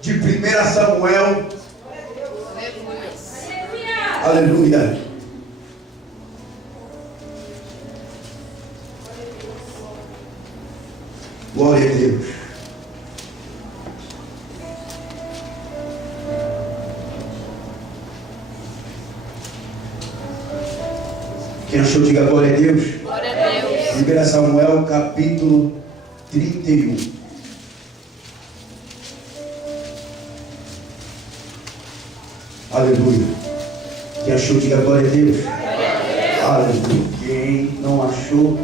de 1 Samuel. Aleluia. Glória a Deus. Quem achou, diga glória a Deus. Glória a Deus. 1 Samuel, capítulo 31. Aleluia. Quem achou, diga glória a Deus. Aleluia. Quem não achou,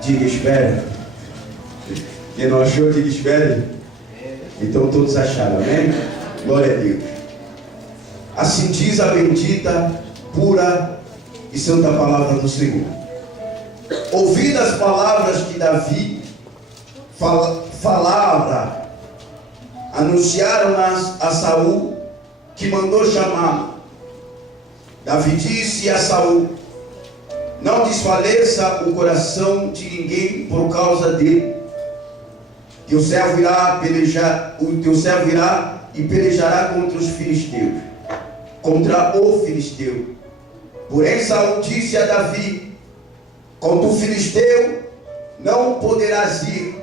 diga espera. Quem não achou, diga espera. Então todos acharam, amém? Glória a Deus. Assim diz a bendita, pura e santa palavra do Senhor. Ouvidas as palavras que Davi falava, anunciaram-nas a Saul, que mandou chamá-lo. Davi disse a Saul: não desfaleça o coração de ninguém por causa dele. Teu servo irá pelejar, o teu servo irá e pelejará contra os filisteus, contra o filisteu. Porém Saul disse a Davi: contra o filisteu não poderás ir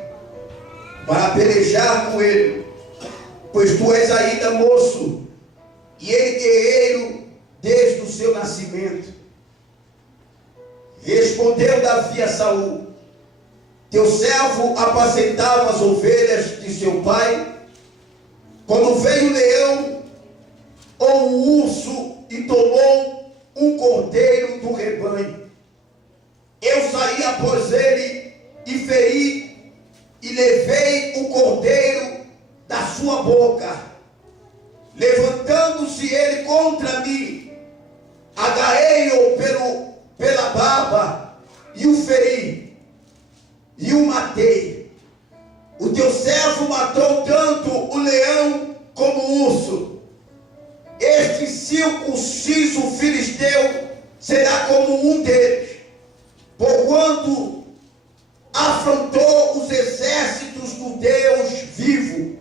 para pelejar com ele, pois tu és ainda moço, e ele guerreiro desde o seu nascimento. Respondeu Davi a Saul: teu servo apacentava as ovelhas de seu pai, quando veio o leão ou o urso e tomou um cordeiro do rebanho. Eu saí após ele e feri e levei o cordeiro da sua boca. Levantando-se ele contra mim, agarrei-o pela barba e o feri e o matei. O teu servo matou tanto o leão como o urso. Este circunciso filisteu será como um deles, porquanto afrontou os exércitos do Deus vivo.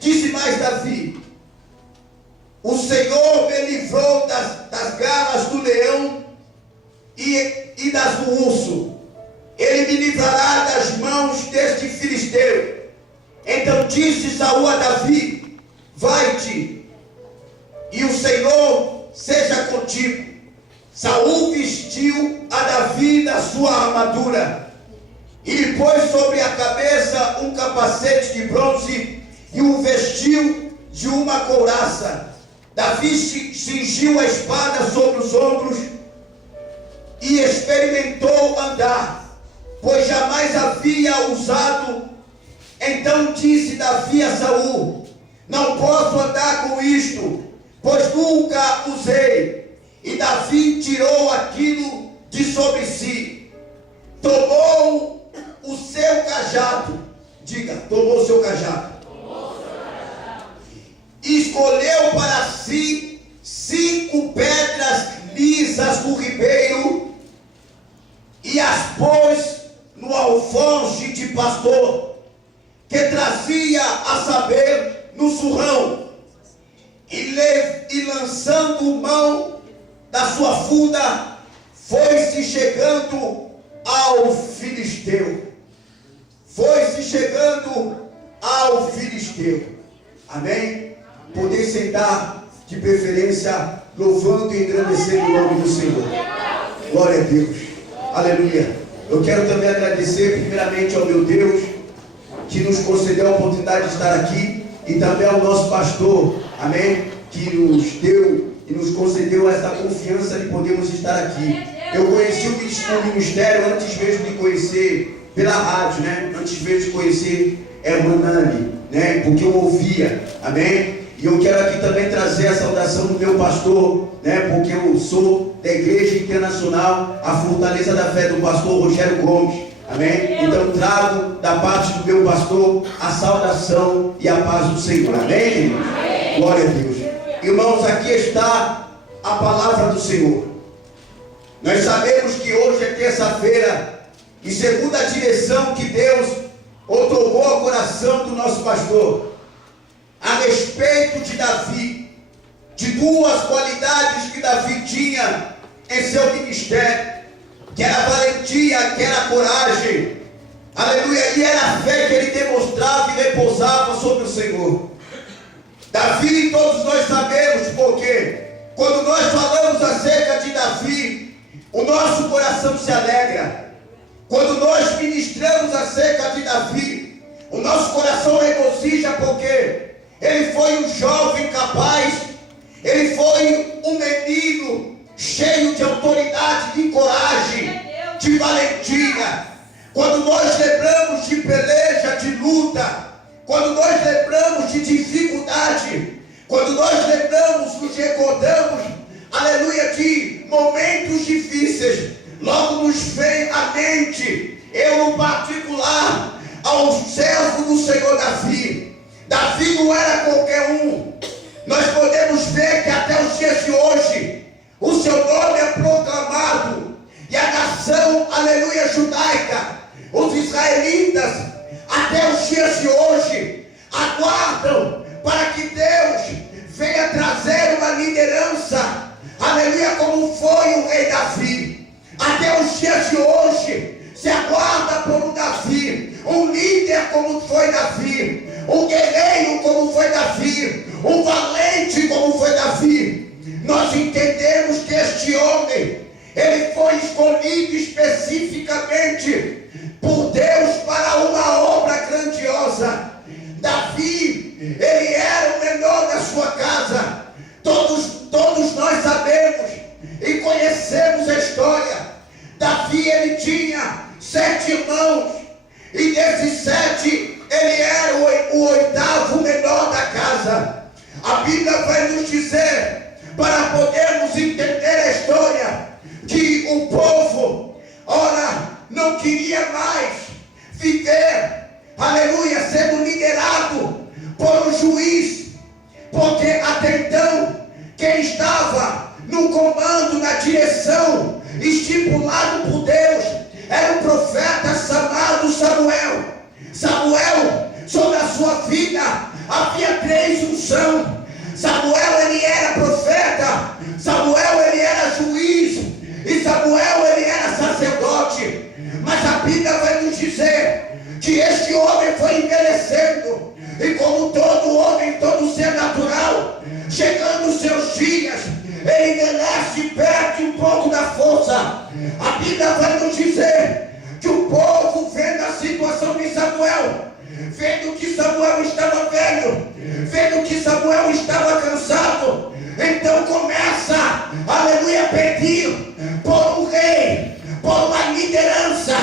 Disse mais Davi: o Senhor me livrou das garras do leão e das do urso. Ele me livrará das mãos deste filisteu. Então disse Saul a Davi: vai-te, e o Senhor seja contigo. Saul vestiu a Davi da sua armadura e lhe pôs sobre a cabeça um capacete de bronze e o vestiu de uma couraça. Davi cingiu a espada sobre os ombros e experimentou andar, pois jamais havia usado. Então disse Davi a Saul: não posso andar com isto, pois nunca usei. E Davi tirou aquilo de sobre si, tomou o seu cajado, diga, tomou o seu cajado, e escolheu para si 5 pedras lisas do ribeiro e as pôs no alforje de pastor, que trazia, a saber, no surrão, e lançando mão da sua funda, foi-se chegando ao filisteu. Foi-se chegando ao filisteu. Amém? Poder sentar de preferência, louvando e engrandecendo o nome do Senhor. Glória a Deus. Aleluia. Eu quero também agradecer primeiramente ao meu Deus, que nos concedeu a oportunidade de estar aqui, e também ao nosso pastor, amém, que nos deu e nos concedeu essa confiança de podermos estar aqui. Eu conheci o ministério antes mesmo de conhecer pela rádio, né? Antes mesmo de conhecer Manani, né? Porque eu ouvia, amém? E eu quero aqui também trazer a saudação do meu pastor, né? Porque eu sou da Igreja Internacional, a Fortaleza da Fé, do pastor Rogério Gomes, amém? Então trago da parte do meu pastor a saudação e a paz do Senhor, amém, queridos? Glória a Deus. Irmãos, aqui está a palavra do Senhor. Nós sabemos que hoje é terça-feira, e segundo a direção que Deus ou tocou o coração do nosso pastor a respeito de Davi, de duas qualidades que Davi tinha em seu ministério, que era a valentia, que era a coragem, aleluia, e era a fé que ele demonstrava e repousava sobre o Senhor. Davi, todos nós sabemos, porque quando nós falamos acerca de Davi, o nosso coração se alegra. Quando nós ministramos acerca de Davi, o nosso coração regozija, porque ele foi um jovem capaz, ele foi um menino cheio de autoridade, de coragem, de valentia. Quando nós lembramos de peleja, de luta, quando nós lembramos de dificuldade, quando nós lembramos, nos recordamos, aleluia, de momentos difíceis, logo nos vem à mente, eu no particular, ao servo do Senhor Davi. Davi não era qualquer um. Nós podemos ver que até os dias de hoje, o seu nome é proclamado, e a nação, aleluia, judaica, os israelitas, até os dias de hoje, aguardam para que Deus venha trazer uma liderança, aleluia, como foi o rei Davi. Até os dias de hoje, se aguarda por um Davi, um líder como foi Davi, um guerreiro como foi Davi, um valente como foi Davi. Nós entendemos que este homem, ele foi escolhido especificamente por Deus para uma obra grandiosa. Davi, ele era o menor da sua casa. Todos nós sabemos e conhecemos a história. Davi, ele tinha 7 irmãos, e desses 7, ele era o 8º menor da casa. A Bíblia vai nos dizer, para podermos entender a história, que o povo, ora, não queria mais viver, aleluia, sendo liderado por um juiz, porque até então, quem estava no comando, na direção, estipulado por Deus, era um profeta chamado Samuel. Samuel, sobre a sua vida, havia 3 unções. Samuel, ele era profeta, Samuel, ele era juiz, e Samuel, ele era sacerdote. Mas a Bíblia vai nos dizer que este homem foi envelhecendo, e como todo homem, todo ser natural, chegando os seus dias, ele envelhece e perde um pouco da força. A Bíblia vai nos dizer que o povo, vendo a situação de Samuel, vendo que Samuel estava velho, vendo que Samuel estava cansado, então começa, aleluia, a pedir por um rei, por uma liderança,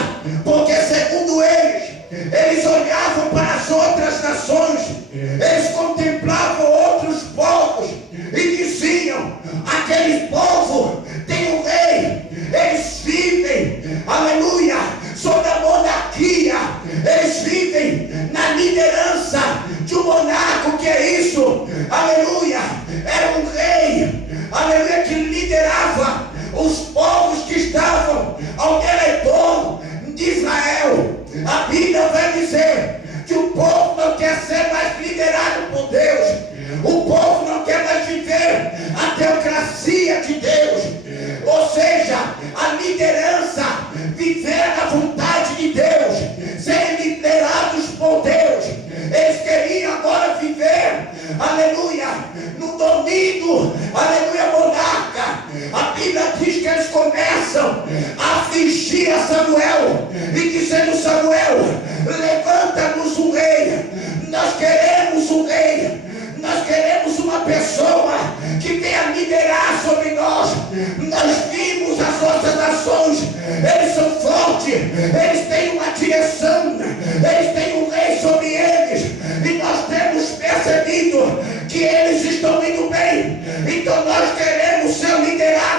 porque segundo eles olhavam para as outras nações, eles contemplavam outros povos e diziam: aquele povo tem um rei, eles vivem, aleluia, sob a monarquia, eles vivem na liderança de um monarca. Que é isso? Aleluia, era um rei, aleluia, que liderava os povos que estavam ao redor de Israel. A Bíblia vai dizer que o povo não quer ser mais liderado por Deus, o povo não quer mais viver a teocracia de Deus, ou seja, a liderança, viver na vontade de Deus, ser liderados por Deus. Eles queriam agora viver, aleluia, no domínio, aleluia, monarca. A Bíblia diz que eles começam a afligir a Samuel e dizendo: Samuel, levanta-nos um rei, nós queremos um rei, nós queremos uma pessoa que venha liderar sobre nós. Nós vimos as nossas nações, eles são fortes, eles têm uma direção, eles têm um rei sobre eles, e nós temos percebido que eles estão indo bem, então nós queremos ser liderados.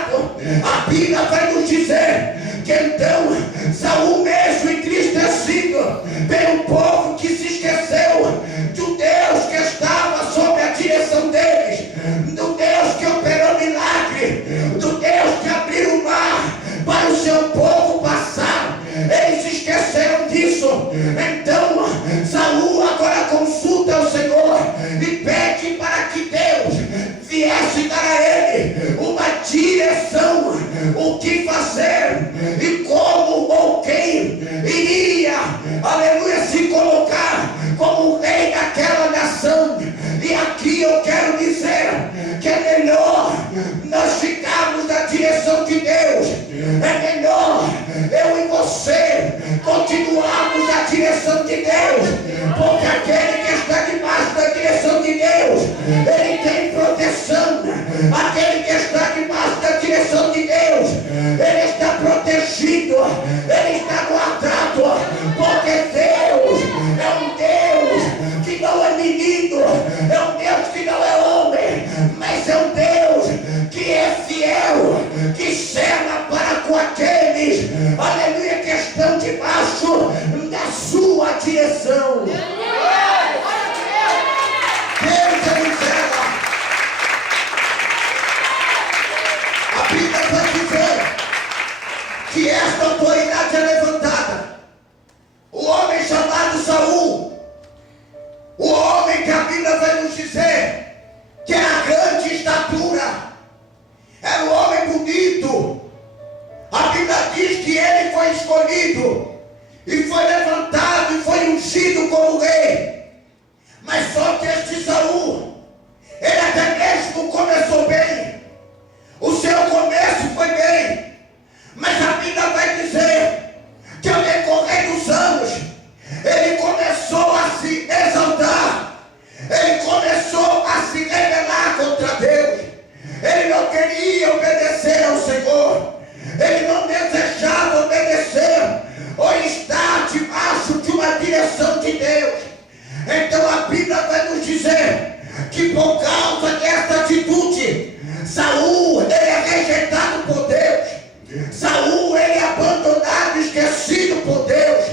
A Bíblia vai nos dizer que então Saul, mesmo entristecido pelo povo que se esqueceu do Deus que estava sob a direção deles, do Deus que operou milagre, do Deus que abriu o mar para o seu povo passar, eles esqueceram disso. Então que fazer e como ou quem iria, aleluia, se colocar como rei daquela nação. E aqui eu quero dizer que é melhor nós ficarmos na direção de Deus. É melhor eu e você continuarmos na direção de Deus, porque aquele que está debaixo da direção de Deus, ele tem proteção. Aquele que está debaixo da direção de Deus, ele está protegido, ele está guardado, porque Deus é um Deus que não é menino, é um Deus que não é homem, mas é um Deus que é fiel, que será para com aqueles, aleluia, que estão debaixo da sua direção. Deus é zela. A Bíblia vai dizer que esta autoridade é levantada. O homem chamado Saul, o homem que a Bíblia vai nos dizer que era grande estatura, era um homem bonito. A Bíblia diz que ele foi escolhido e foi levantado e foi ungido como rei. Mas só que este Saul, ele até mesmo começou bem, o seu começo foi bem, mas a Bíblia vai dizer que ao decorrer dos anos, ele começou a se exaltar, ele começou a se rebelar contra Deus, ele não queria obedecer ao Senhor, ele não desejava obedecer ou estar debaixo de uma direção de Deus. Então a Bíblia vai nos dizer que por causa dessa atitude, Saul, ele é rejeitado por Deus. Saul, ele é abandonado, esquecido por Deus.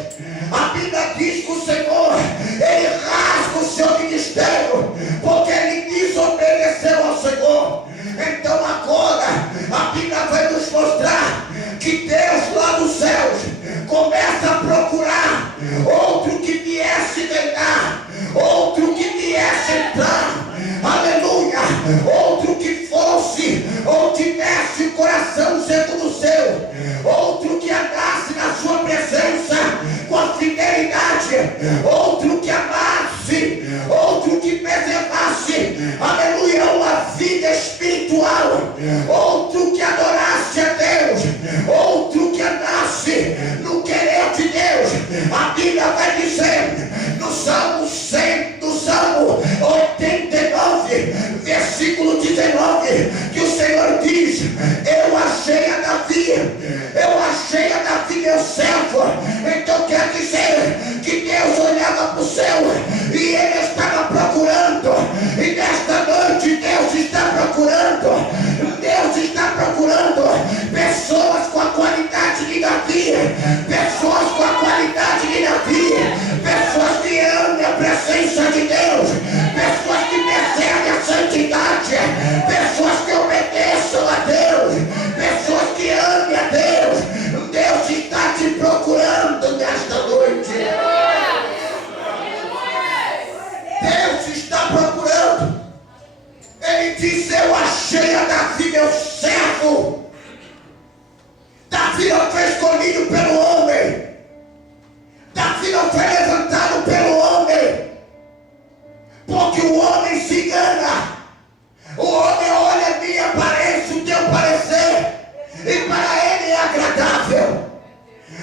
A Bíblia diz que o Senhor, ele rasga o seu ministério, porque ele desobedeceu ao Senhor. Então agora, a Bíblia vai nos mostrar que Deus lá dos céus começa a procurar outro que viesse reinar, outro que viesse entrar, aleluia, outro que fosse ou tivesse coração segundo o seu, outro que andasse na sua presença com a fidelidade, outro que amasse, outro que preservasse, aleluia, uma vida espiritual, outro que adorasse a Deus, outro que andasse no querer de Deus. A Bíblia vai dizer no Salmo 89, versículo 19, que o Senhor diz: eu achei a Davi meu servo. Então quer dizer que Deus olhava para o céu e ele estava procurando, e nesta noite Deus está procurando pessoas com a qualidade de Davi, pessoas com a qualidade de Davi, pessoas que amam a presença de Deus, pessoas que percebem a santidade, pessoas que obedeçam a Deus, pessoas que amem a Deus. Deus está te procurando nesta noite. Deus está procurando. Ele diz: eu achei a Davi meu servo. Davi não foi escolhido pelo homem, Davi não foi levantado pelo homem, porque o homem se engana. O homem olha a minha aparência, o teu parecer, e para ele é agradável.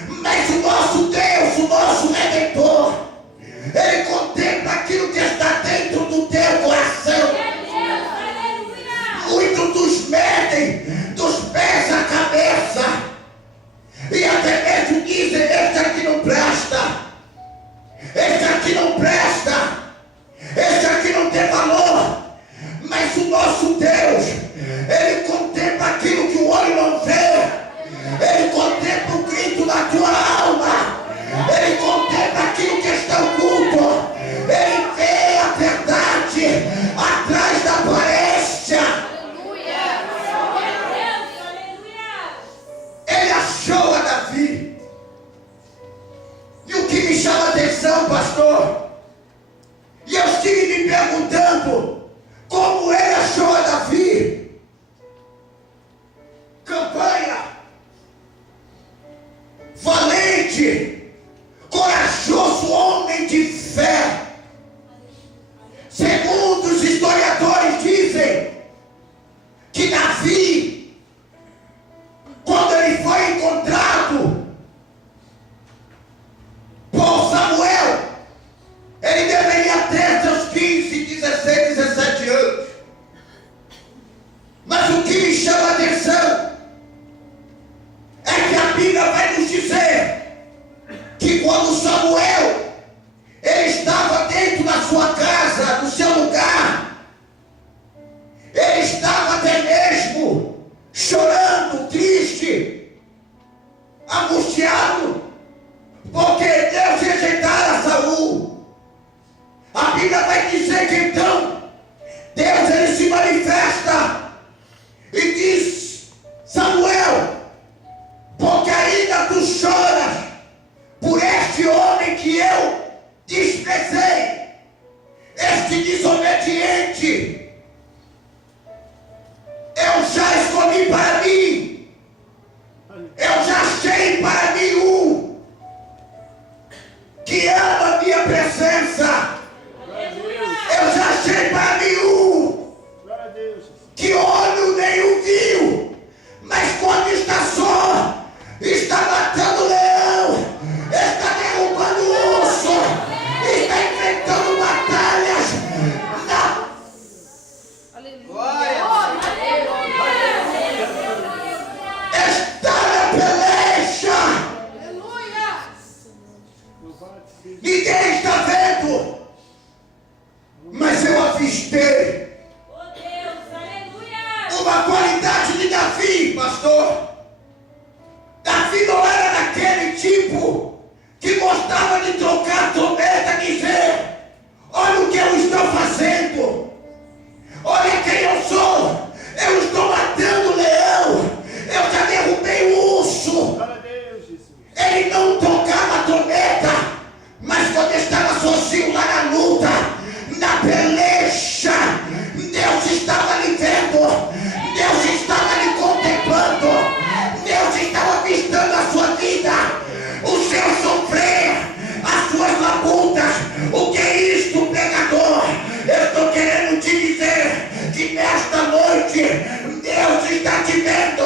Mas o nosso Deus, o nosso Redentor, ele contempla aquilo que está dentro do teu coração. Muitos nos medem dos pés à cabeça, e até mesmo dizem: esse aqui não presta, esse aqui não presta, esse aqui não tem valor. Mas o nosso Deus, ele contempla aquilo que o olho não vê, ele contempla o grito da tua alma, ele contempla aquilo que está oculto, ele vê a verdade atrás da aparência. Ele achou a Davi. E o que me chama a atenção, pastor, e eu estive me perguntando como ele achou a Davi. Campanha, 16, 17 anos. Mas o que me chama a atenção é que a Bíblia vai nos dizer que quando Samuel ele estava dentro da sua casa, no seu lugar, ele estava até mesmo chorando, triste, angustiado, porque Deus rejeitara Saul. A Bíblia vai dizer que então Deus ele se manifesta e diz: Samuel, porque ainda tu choras por este homem que eu desprezei, este desobediente, eu já escolhi para mim, eu já achei para mim um que ama a minha presença, eu já achei para mim um que olho nenhum viu, mas quando está só, está matando leão, está derrubando urso, está enfrentando batalhas está na peleja. Ninguém está vendo, mas eu avistei uma qualidade de Davi, pastor. Davi não era daquele tipo que gostava de trocar a trombeta e dizer: olha o que eu estou fazendo, olha quem eu sou, eu estou matando leão, eu já derrubei o urso. Ele não tocava a trombeta, mas quando estava sozinho lá na luta, na peleja, Deus estava lhe vendo, Deus estava lhe contemplando, Deus estava avistando a sua vida, o seu sofrer, as suas labutas. O que é isto, pregador? Eu estou querendo te dizer que nesta noite Deus está te vendo.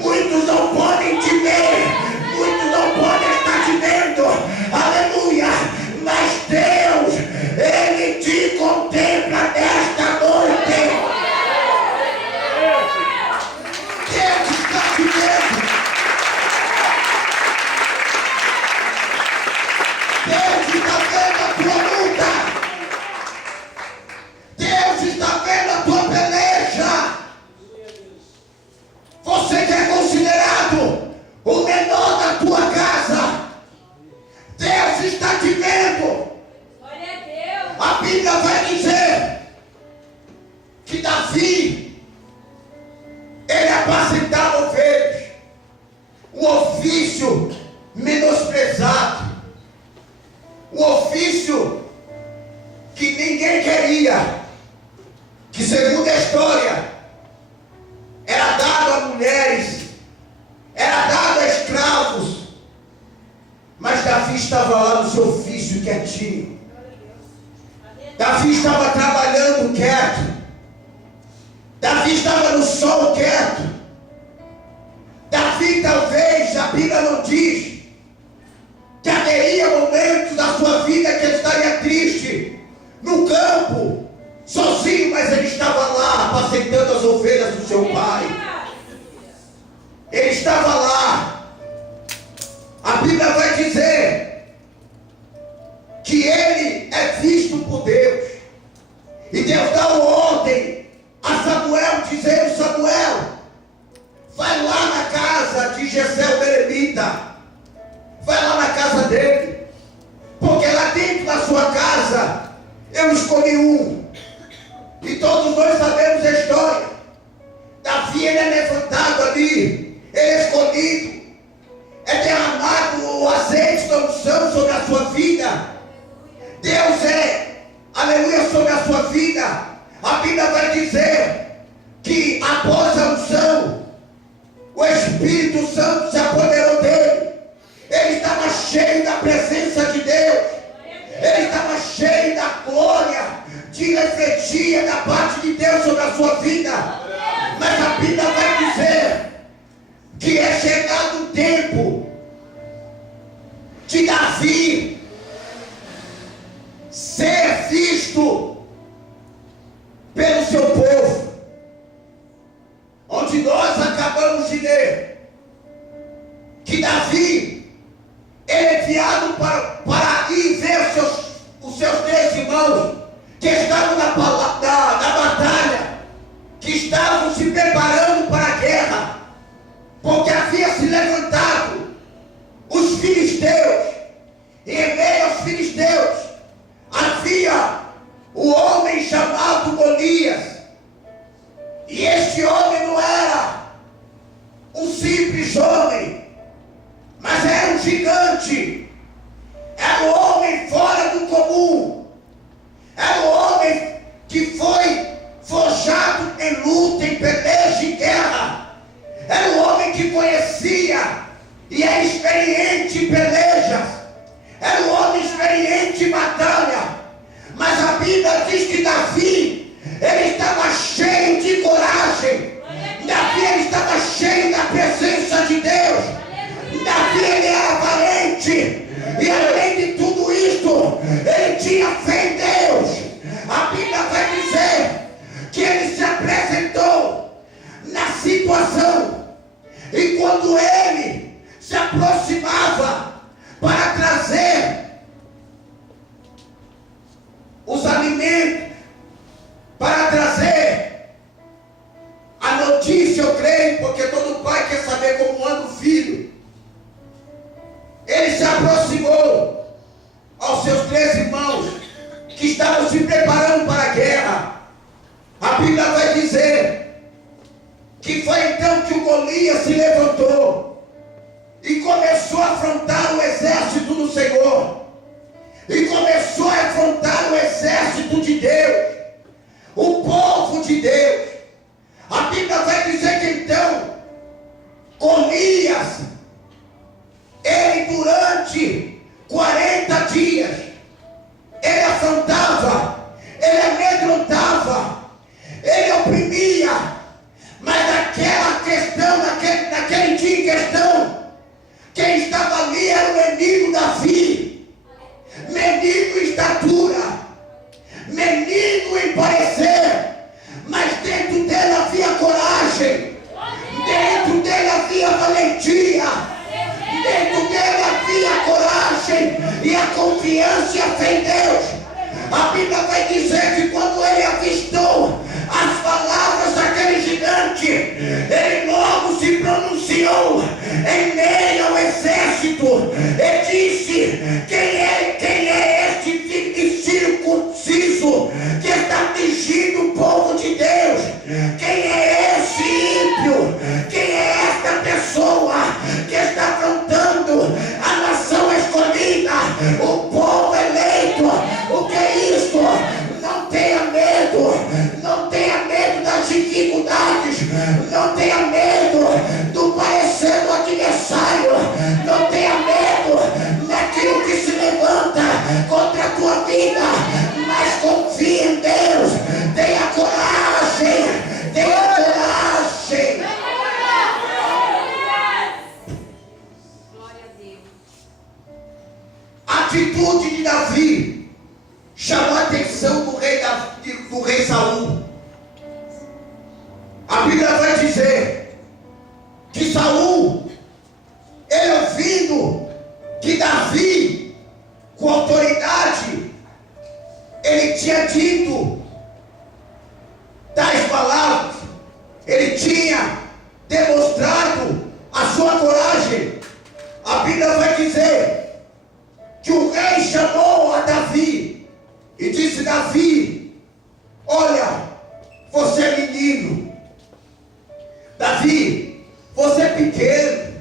Muitos não podem te ver, muitos não podem estar te vendo, aleluia, mas Deus, Ele te contempla nesta noite. Deus está te vendo. Deus está vendo a tua luta. Deus está vendo a tua peleja. Você que é considerado o menor da tua casa, Deus está te vendo. A Bíblia vai dizer que Davi, ele apacentava ovelhas, um ofício menosprezado, um ofício que ninguém queria, que segundo a história era dado a mulheres, era dado a escravos, mas Davi estava lá no seu ofício quietinho. Davi estava trabalhando quieto. Davi estava no sol quieto. Davi, talvez, a Bíblia não diz que haveria momentos da sua vida que ele estaria triste, no campo, sozinho, mas ele estava lá apacentando as ovelhas do seu pai. Ele estava lá. A Bíblia vai dizer que ele é visto por Deus, e Deus dá uma ordem a Samuel, dizendo: Samuel, vai lá na casa de Jessé o Belemita, vai lá na casa dele, porque lá dentro da sua casa eu escolhi um, e todos nós sabemos a história. Davi, ele é levantado ali, ele é escolhido, é derramado o azeite da unção sobre a sua vida. Deus é, aleluia, sobre a sua vida. A Bíblia vai dizer que após a unção, o Espírito Santo se apoderou dele. Ele estava cheio da presença de Deus, ele estava cheio da glória, de refletia da parte de Deus sobre a sua vida. Mas a Bíblia vai dizer que é chegado o tempo de Davi ser visto estavam na batalha, que estavam se preparando para a guerra, porque havia se levantado os filisteus, e em meio aos filisteus havia o homem chamado Golias, e este homem não era um simples homem, mas era um gigante, era um homem fora do comum, era um homem que foi forjado em luta, em peleja, em guerra, era um homem que conhecia e era experiente em pelejas, era um homem experiente em batalha, mas a Bíblia diz que Davi, ele estava cheio de coragem, Davi ele estava cheio da presença de Deus, Davi ele era valente, e além de tudo isto, ele tinha fé em Deus. A Bíblia vai dizer que ele se apresentou na situação, e quando ele se aproximava para trazer os alimentos, para trazer a notícia, eu creio, porque todo pai quer saber como anda o filho, ele se aproximou aos seus 3 irmãos que estavam se preparando para a guerra. A Bíblia vai dizer que foi então que o Golias se levantou e começou a afrontar o exército do Senhor, e começou a afrontar o exército de Deus, o povo de Deus. A Bíblia vai dizer que então Golias, ele durante 40 dias, ele afrontava, ele amedrontava, ele oprimia, mas naquela questão, naquele dia em questão, quem estava ali era o menino Davi, menino em estatura, menino em parecer, mas dentro dele havia coragem, dentro dele havia valentia, dentro dele havia coragem e a confiança e a fé em Deus. A Bíblia vai dizer que quando ele avistou as palavras daquele gigante, ele logo se pronunciou em meio ao exército e disse: quem é este circunciso que está afligindo o povo de Deus? Quem é esse ímpio? Quem é esta pessoa que está afrontando a nação escolhida, o povo eleito? O que é isto? Não tenha medo, não tenha medo das dificuldades, não tenha medo do parecer do adversário, não tenha medo daquilo que se levanta contra a tua vida, mas confie em Deus, tenha coragem, tenha coragem. A atitude de Davi chamou a atenção do rei Saul. A Bíblia vai dizer que Saul, ele ouvindo que Davi, com autoridade, ele tinha dito tais palavras, ele tinha demonstrado a sua coragem. A Bíblia vai dizer que o rei chamou a Davi e disse: Davi, olha, você é menino, Davi, você é pequeno,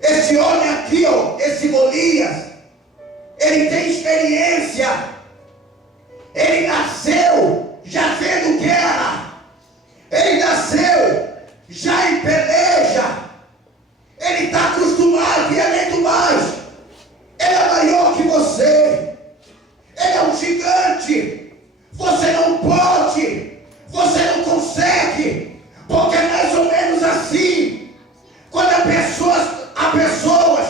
esse homem aqui, ó, esse Golias, ele tem experiência, ele nasceu já vendo guerra, ele nasceu já em peleja, ele está acostumado, e além do mais, ele é maior que você, ele é um gigante, você não pode, você não consegue, porque é mais ou menos assim, quando a pessoas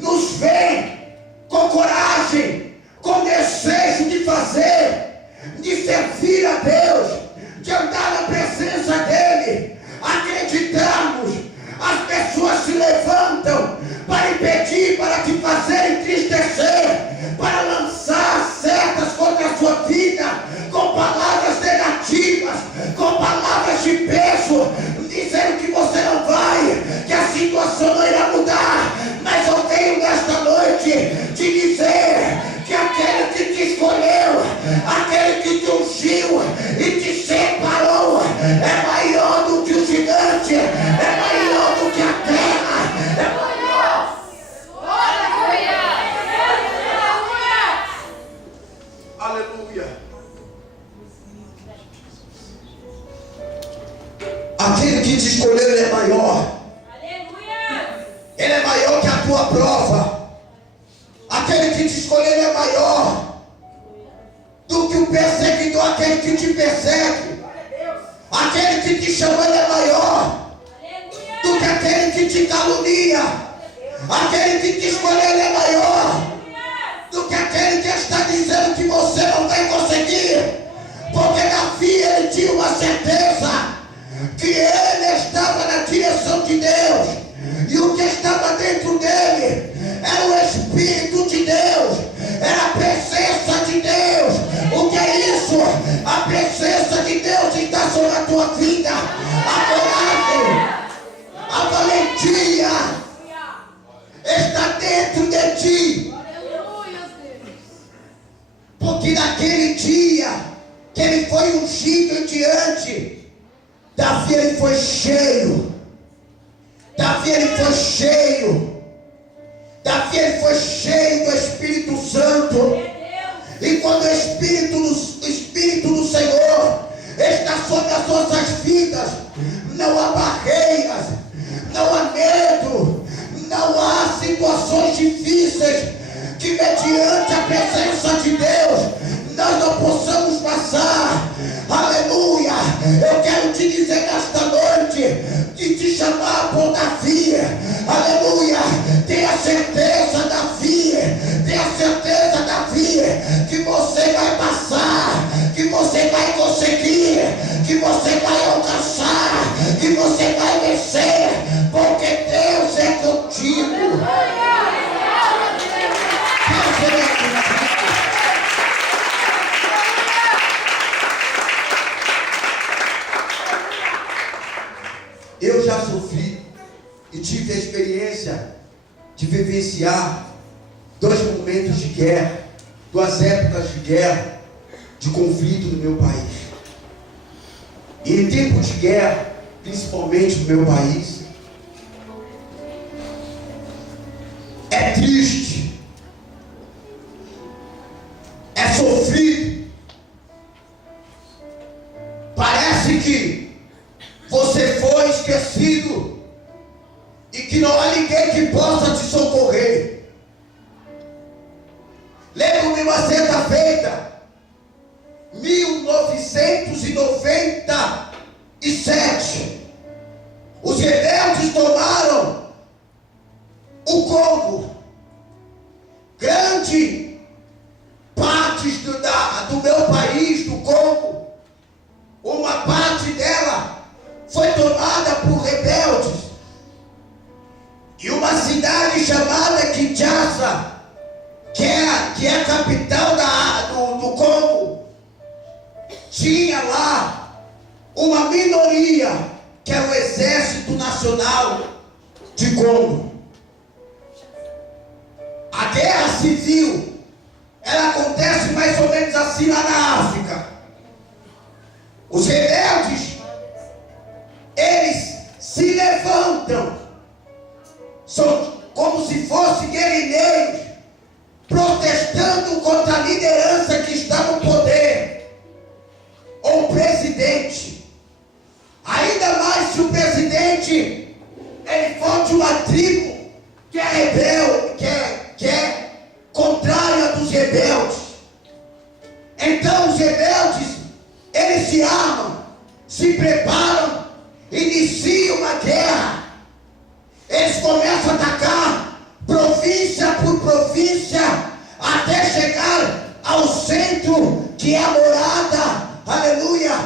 nos veem com coragem, com desejo de fazer, de servir a Deus, de andar na presença dEle, acreditamos, as pessoas se levantam para impedir, para te fazer entristecer, para lançar setas contra a sua vida, Aleluia. Aquele que te escolheu, ele é maior. Aleluia. Ele é maior que a tua prova. Aquele que te escolheu, ele é maior do que o perseguidor, aquele que te persegue. Aquele que te chamou, ele é maior do que aquele que te calunia. Aquele que te escolheu, ele é maior do que aquele que está dizendo que você não vai conseguir. Porque Davi, ele tinha uma certeza que ele estava na direção de Deus, e o que estava dentro dele era o Espírito de Deus, era a presença de Deus. O que é isso? A presença de Deus está sobre a tua vida. A coragem, a valentia está dentro de ti. Porque naquele dia que ele foi ungido diante, Davi, ele foi cheio. Davi, ele foi cheio. Davi, ele foi cheio do Espírito Santo. E quando o Espírito do Senhor está sobre as nossas vidas, não há barreiras, não há medo, não há situações difíceis que mediante a presença de Deus nós não possamos passar. Aleluia. Eu quero te dizer nesta noite, e te chamar por Davi. Aleluia. Tenha certeza, Davi, que você vai passar, que você vai conseguir, que você vai alcançar, que você vai vencer, porque Deus é contigo. Deus é contigo. Eu já sofri e tive a experiência de vivenciar 2 momentos de guerra, 2 épocas de guerra, de conflito no meu país. E em tempo de guerra, principalmente no meu país, é triste, é sofrido. Parece que você foi esquecido e que não há ninguém que possa te socorrer. Lembro-me uma certa feita, 1997, os rebeldes tomaram o Congo. Grande partes do meu país, do Congo, uma parte dela foi tomada por rebeldes. E uma cidade chamada Kinshasa, que é a capital do Congo, tinha lá uma minoria, que era o Exército Nacional de Congo. A guerra civil, ela acontece mais ou menos assim lá na África. Os rebeldes, eles se levantam, são como se fossem guerrilheiros, protestando contra a liderança que está no poder, ou o presidente. Ainda mais se o presidente ele for de uma tribo que é rebelde, que é contrária dos rebeldes. Então os rebeldes, eles se armam, se preparam, iniciam uma guerra. Eles começam a atacar província por província, até chegar ao centro, que é a morada, aleluia,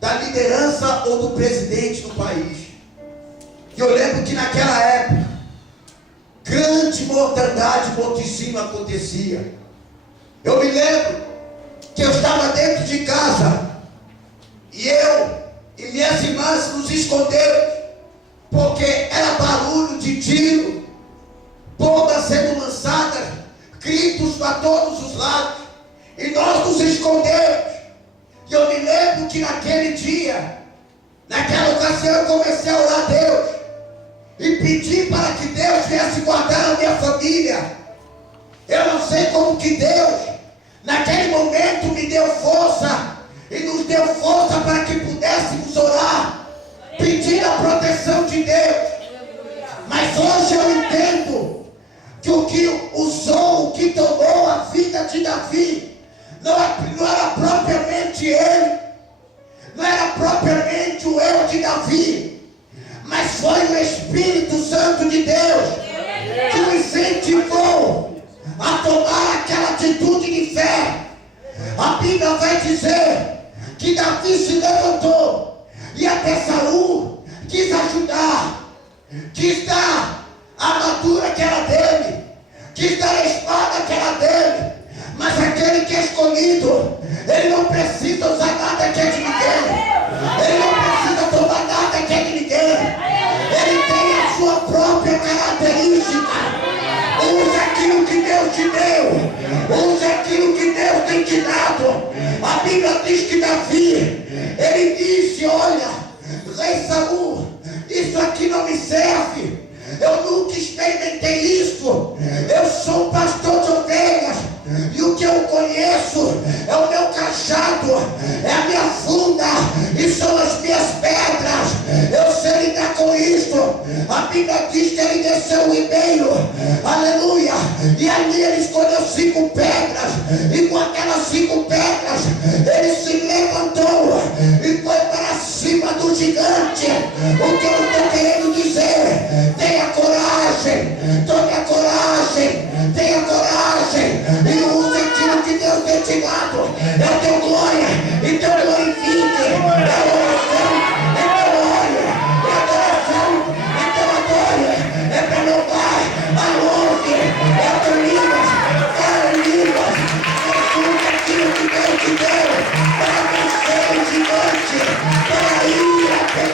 da liderança ou do presidente do país. E eu lembro que naquela época, grande mortandade, morticínio acontecia. Eu me lembro que eu estava dentro de casa, e eu e minhas irmãs nos escondemos, porque era barulho de tiro, bombas sendo lançadas, gritos para todos os lados, e nós nos escondemos. E eu me lembro que naquele dia, naquela ocasião, eu comecei a orar a Deus e pedi para que Deus viesse guardar a minha família. Eu não sei como que Deus deu força e nos deu força para que pudéssemos orar, pedir a proteção de Deus. Mas hoje eu entendo que o que usou, o que tomou a vida de Davi, não era propriamente ele, não era propriamente o eu de Davi, mas foi o Espírito Santo de Deus que o incentivou a tomar aquela atitude de fé. A Bíblia vai dizer que Davi se levantou e até Saul quis ajudar, quis dar a armadura que era dele, quis dar a espada que era dele. Mas aquele que é escolhido, ele não precisa usar nada que é de ninguém, ele não precisa tomar nada que é de ninguém, ele tem a sua própria característica. Use aquilo que Deus te deu, use aquilo que Deus tem te dado. A Bíblia diz que Davi, ele disse: olha, rei Saul, isso aqui não me serve, eu nunca experimentei isso, eu sou um pastor de ovelhas, e o que eu conheço é o meu cajado, é a minha funda, e são as minhas pedras, eu sei lidar com isso. A Bíblia diz que ele desceu o ribeiro, aleluia, e ali ele escolheu 5 pedras, e com aquelas 5 pedras ele se levantou e foi para cima do gigante. O que eu estou querendo dizer: tenha coragem, tome a coragem, tenha coragem e use aquilo que Deus tem te dado. É o teu glória, então glorifique. É oração, então ore. É adoração, então adore. É para louvar, alouve. É para línguas, fala línguas. Use aquilo que Deus te deu para vencer o gigante, para ir até.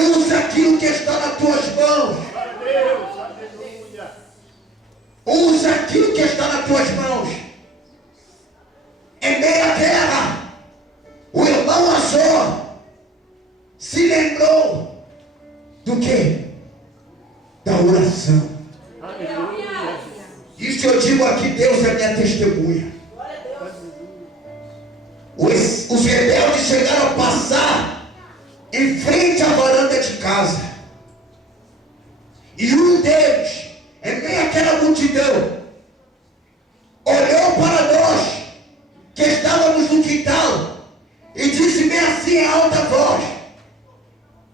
Usa aquilo que está nas tuas mãos. Usa aquilo que está nas tuas mãos. Em meia guerra, o irmão Azor se lembrou do quê? Da oração. Isso eu digo aqui, Deus é minha testemunha. Os rebeldes chegaram a passar em frente à varanda de casa, e um deles, em meio àquela multidão, olhou para nós que estávamos no quintal e disse bem assim em alta voz: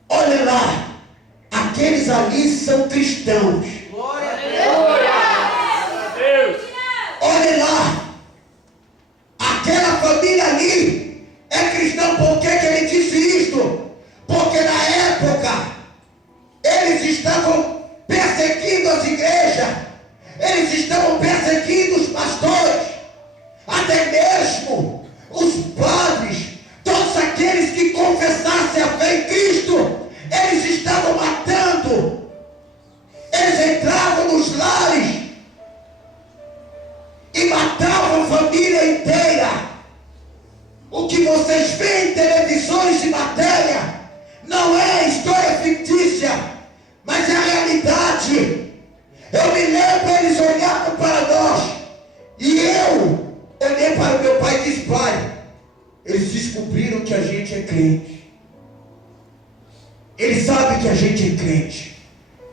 olha lá, aqueles ali são cristãos. Glória a Deus. Olha lá, aquela família ali é cristã. Por que ele disse isto? Porque na época eles estavam perseguindo as igrejas, eles estavam perseguindo os pastores, até mesmo os padres, todos aqueles que confessassem a fé em Cristo, eles estavam matando. Eles entravam nos lares e matavam a família inteira. O que vocês veem em televisões de matéria não é história fictícia, mas é a realidade. Eu me lembro, eles olhavam para nós, e eu olhei para o meu pai e disse: pai, eles descobriram que a gente é crente, eles sabem que a gente é crente.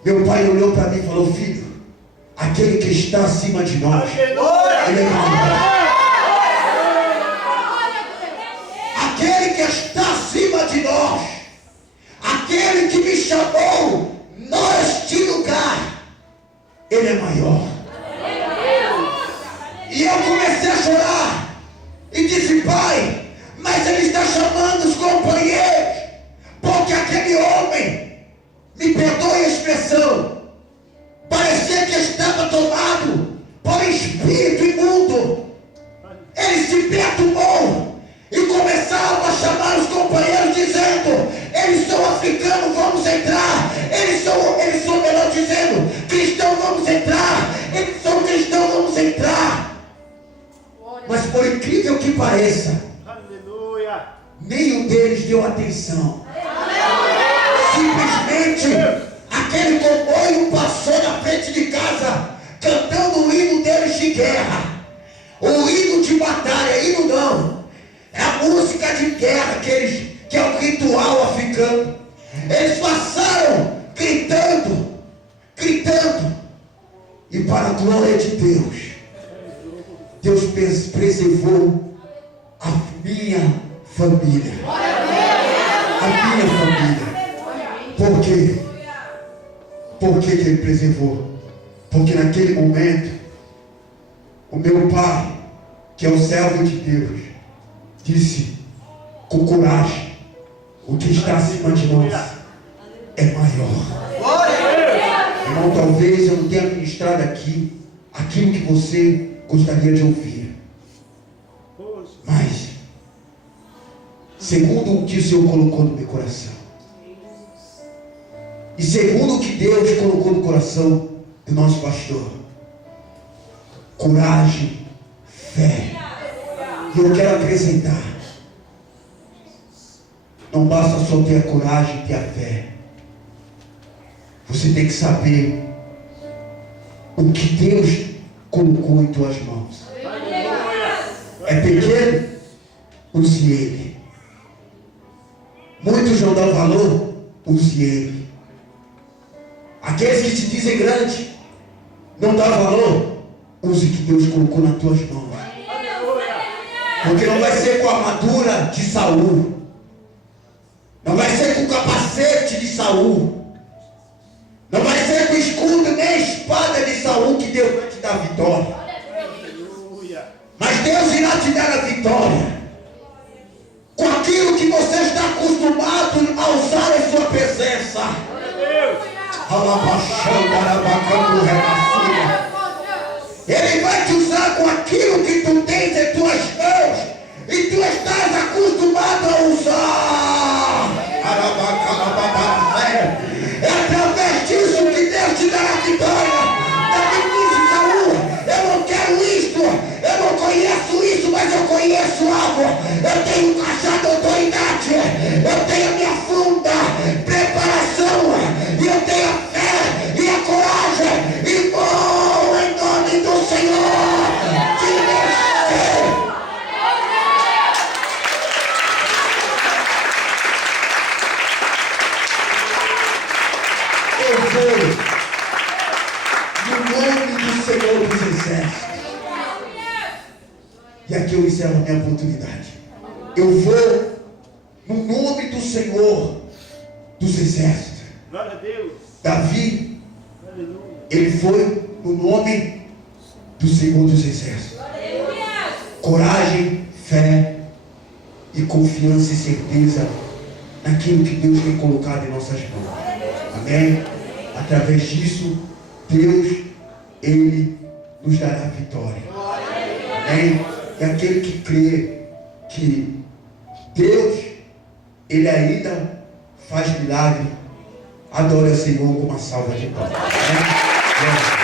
Meu pai olhou para mim e falou: filho, aquele que está acima de nós, ele é maior. Aquele que está acima de nós, aquele que me chamou neste lugar, ele é maior. E eu comecei a chorar e disse: pai, mas ele está chamando os companheiros, porque aquele homem, me perdoe a expressão, parecia que estava tomado por um espírito imundo. Ele se perturbou e começaram a chamar os companheiros, dizendo: eles são africanos, vamos entrar. Eles são melhor dizendo, cristãos, vamos entrar. Eles são cristãos, vamos entrar. Mas por incrível que pareça, aleluia, nenhum deles deu atenção. Simplesmente aquele comboio passou na frente de casa, E para a glória de Deus, Deus preservou a minha família. A minha família. Por quê? Por que Ele preservou? Porque naquele momento, o meu pai, que é o servo de Deus, disse com coragem: o que está acima de nós é maior. Irmão, talvez eu não tenha ministrado aqui aquilo que você gostaria de ouvir, mas segundo o que o Senhor colocou no meu coração, e segundo o que Deus colocou no coração do nosso pastor: coragem, fé. E eu quero acrescentar: não basta só ter a coragem e ter a fé. Você tem que saber o que Deus colocou em tuas mãos. É pequeno? Use ele. Muitos não dão valor? Use ele. Aqueles que te dizem grande, não dão valor? Use o que Deus colocou nas tuas mãos. Porque não vai ser com a armadura de Saul, não vai ser com o capacete de Saul, não vai ser com o escudo nem a espada de Saul que Deus vai te dar a vitória. Mas Deus irá te dar a vitória com aquilo que você está acostumado a usar em sua presença. Ele vai te usar com aquilo que tu tens em tuas mãos e tu estás acostumado a usar. É através disso que Deus te dará a vitória. Davi disse: Saul, eu não quero isto, eu não conheço isso, mas eu conheço algo. Eu tenho um cajado, autoridade, eu tenho a minha funda, preparação, e eu tenho a fé e a coragem, e vou em nome do Senhor te vencer. Eu vou no nome do Senhor dos Exércitos. E aqui eu encerro a minha oportunidade. Eu vou no nome do Senhor dos Exércitos. Glória a Deus. Davi, ele foi no nome do Senhor dos Exércitos. Coragem, fé e confiança e certeza naquilo que Deus tem colocado em nossas mãos. Amém? Através disso, Deus, Ele nos dará vitória. Amém? E aquele que crê que Deus, Ele ainda faz milagre, adore o Senhor com uma salva de palmas. Amém?